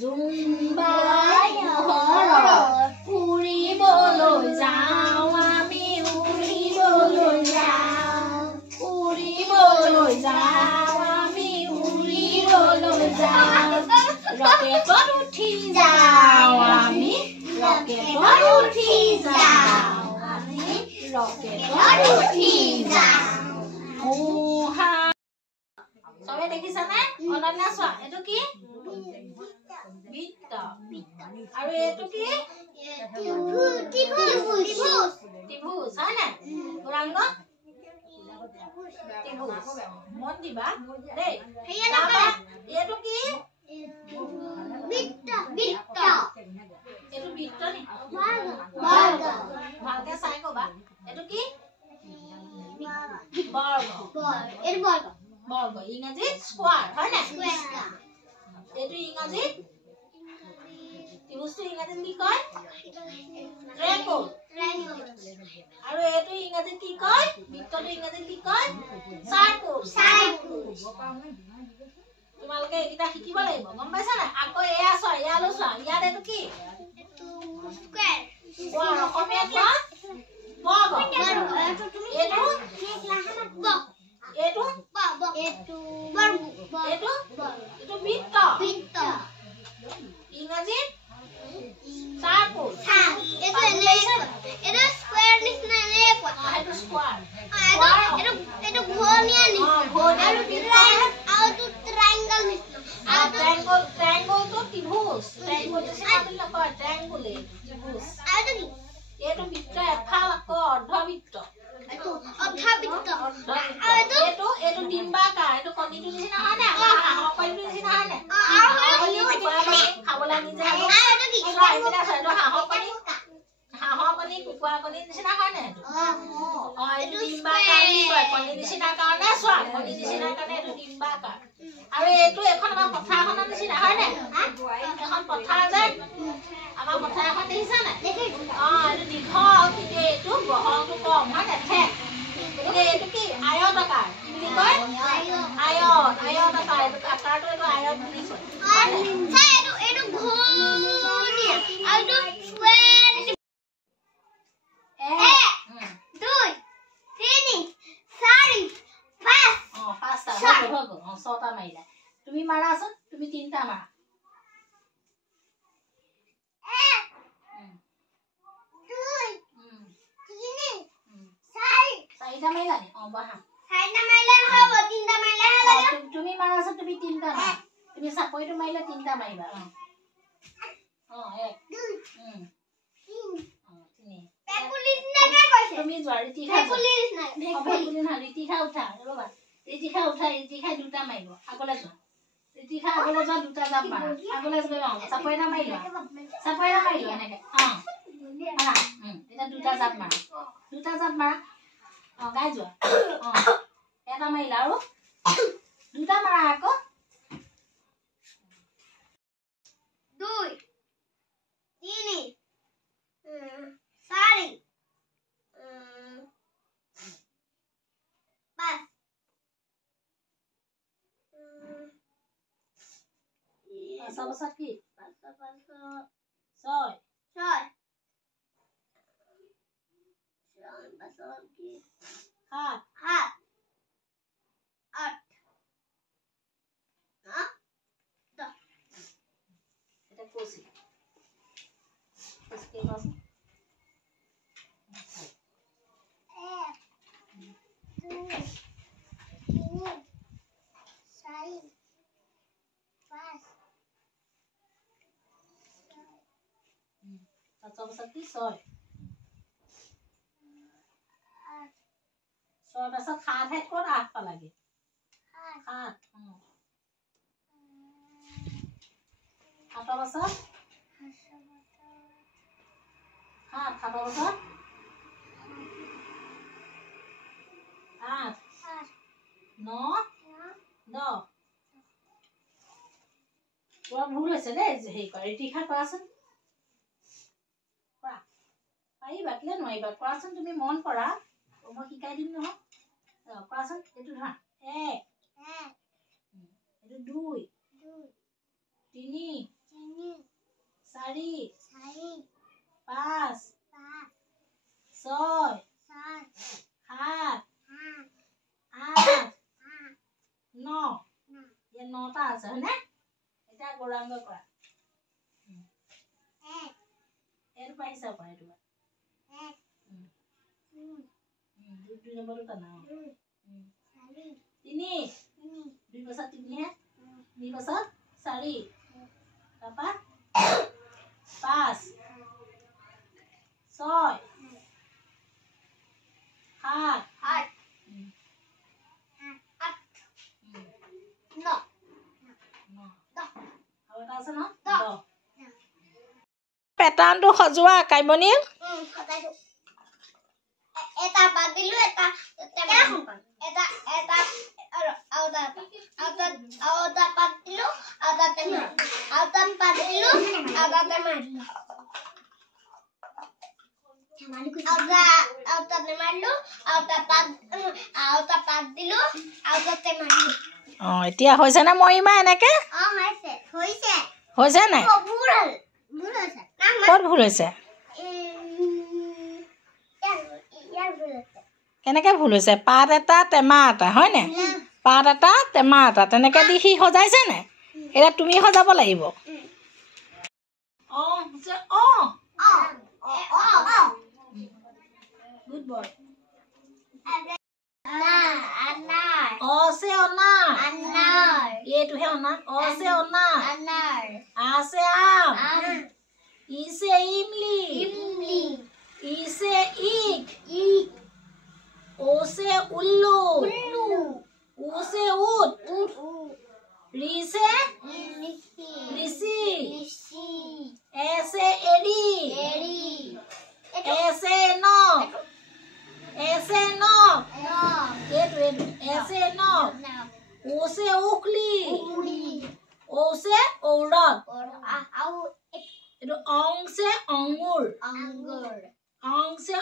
জুম্বাই মহৰত ফুৰিবলৈ যাওঁ আমি উৰিবলৈ যাওঁ উৰিবলৈ যাওঁ আমি উৰিবলৈ যাওঁ ৰকেটত উঠি যাওঁ আমি ৰকেটত উঠি যাওঁ আমি ৰকেটত উঠি যাওঁ সবে দেখিছানে অনন্যা চোৱা এইটো কি বৃত্ত আৰু এইটো কি ত্ৰিভুজ হয় না গোলাংগ ত্ৰিভুজ মন দিবা দেই এইটো কি বৃত্ত বৃত্ত এইটো বৃত্ত নি বৰ্গ ভালকে চাই কবা এইটো কি বৰ্গ এইটো বৰ্গ বৰ্গ ইংৰাজীত স্কোয়াৰ হয় না এইটো ইংৰাজীত ত্ৰিভুজটো ইংৰাজীত কি কয় ট্ৰায়াঙ্গল আৰু এইটো ইংৰাজীত কি কয় বৃত্তটো ইংৰাজীত কি কয় সাৰ্কুল তোমালোকে এইটা শিকিব লাগিব গম পাইছা না আকৌ এয়া চোৱা ইয়ালৈ চোৱা ইয়াত এইটো কি স্কয়াৰ স্কয়াৰ অসমীয়াত কোৱা বৰ্গ এইটো এইটো এইটো বৃত্ত ইংৰাজীত সাৰ্কুল এইটো স্কয়াৰ নিচিনা নে কোৱা এইটো স্কয়াৰ এইটো ঘূৰণীয়া নিচিনা আৰু ট্ৰায়াঙ্গল নিচিনা ট্ৰায়াঙ্গল তো ত্ৰিভুজ ট্ৰায়াঙ্গল নিচিনা বুলি নকয় ট্ৰায়াঙ্গল ত্ৰিভুজ এইটো বৃত্ত এফাল আকৌ অৰ্ধবৃত্ত এইটো ডিম্বাকাৰ এইটো কণীটো নিচিনা হয় না হাঁহৰ কণীটো নিচিনা হয় না খাবলৈ নিজে হাঁহৰ কণী কুকুৰা কণী নিচিনা হয় না এইটো ডিম্বাকাৰ কণী নিচিনা কাৰণে চোৱা কণী নিচিনা কাৰণে এইটো ডিম্বাকাৰ আৰু এইটো এখন আমাৰ পথাৰখনৰ নিচিনা হয় না এখন পথাৰ যে আমাৰ পথাৰ এখন দেখিছা না এইটো দীঘল কিন্তু এইটো বহলটো কম হয় না ঠেক এইটো কি আয়তাকাৰ কি বুলি কয় আয়তাকাৰ এইটো আকাৰটো এইটো আয়ত বুলি কয় এইটো ঘূৰণীয়া আৰু এইটো স্কয়াৰ 1 2 3 4 5 পাঁচটা হ'ব ছটা মাৰিলা তুমি মাৰাচোন তুমি তিনটা মাৰা 1 2 3 4 মাৰিলা নি বহা 4টা মাৰিলে হ'ব 3টা মাৰিলে হ'ব তুমি মাৰাচোন তুমি 3টা মাৰা তুমি চাপৰিটো মাৰিলে 3টা মাৰিবা 1 2 3 পেপুলিছ নাকে কৈছে তুমি জৰিতি খা পেপুলিছ না পেপুলিছ না ৰীতি খা উঠা ৰবা ৰীতি খা দুটা মাৰিব আগলৈ যোৱা ৰীতি খা আগলৈ যোৱা দুটা জাপ মাৰা আগলৈ যোৱা চাপৰিটা মাৰিবা এনেকে এটা দুটা জাপ মাৰা গাই যোৱা এটা মাৰিলা আৰু দুটা মাৰা আকৌ 2 3 4 5 পাঁচটা কি 6 কি 7 8 এটা কোসি इसके पास 1 2 3 4 5 7 6 ছয় পাছত 7 হেড ক'ত 8 পালাগে 7 7 পাছত 7 পাছত 8 9 10 তোৰ ভুল হৈছে দে হেই কৰে টিখা কৰাচোন কৰা পাৰিবা কেলে নোৱাৰিবা কৰাচোন তুমি মন কৰা মই শিকাই দিম নহয় কৰাচোন এইটো ধৰা 1 এইটো 2 3 4 5 6 7 8 9 ये 9টা আছে হয়নে এটা গৌৰাংগ কৰা এর পয়সা পায় তো 2 নম্বর का नाम 3 2 बसा 3 है 2 बसा 4 apa 5 6 8 no apa ta আছে না পেটাৰ্ণটো সজোৱা কাইমনি এটা পাতিলো এটা এটা এটা আউটা পাতিলো আউটা তেমা আউটা পাতিলো আউটা তেমা আউটা তেমালো আউটা পাতিলো আউটা তেমা এতিয়া হৈছে না মহিমা এনেকে হৈছে নাই ক'ত ভুল হৈছে কেনেকে ভুল হৈছে পাত এটা টেমা এটা হয়নে পাত এটা টেমা এটা তেনেকে দি সি সজাইছে নে এটা তুমি সজাব লাগিব good boy O se onar. Anar. Ye tu he onar. O se onar. Anar. A se am. Am. I se imli. Imli. I se ik. Ik. O se ullu. Ullu. U se ut. Ut. Ri se Risi. risi. Risi. E se eri. Eri. E se no. E se no. No. Ye tu e se no. No. O se ukli. Uli. O se ourat. Or au Itu ong se ongur. anggur. Ong se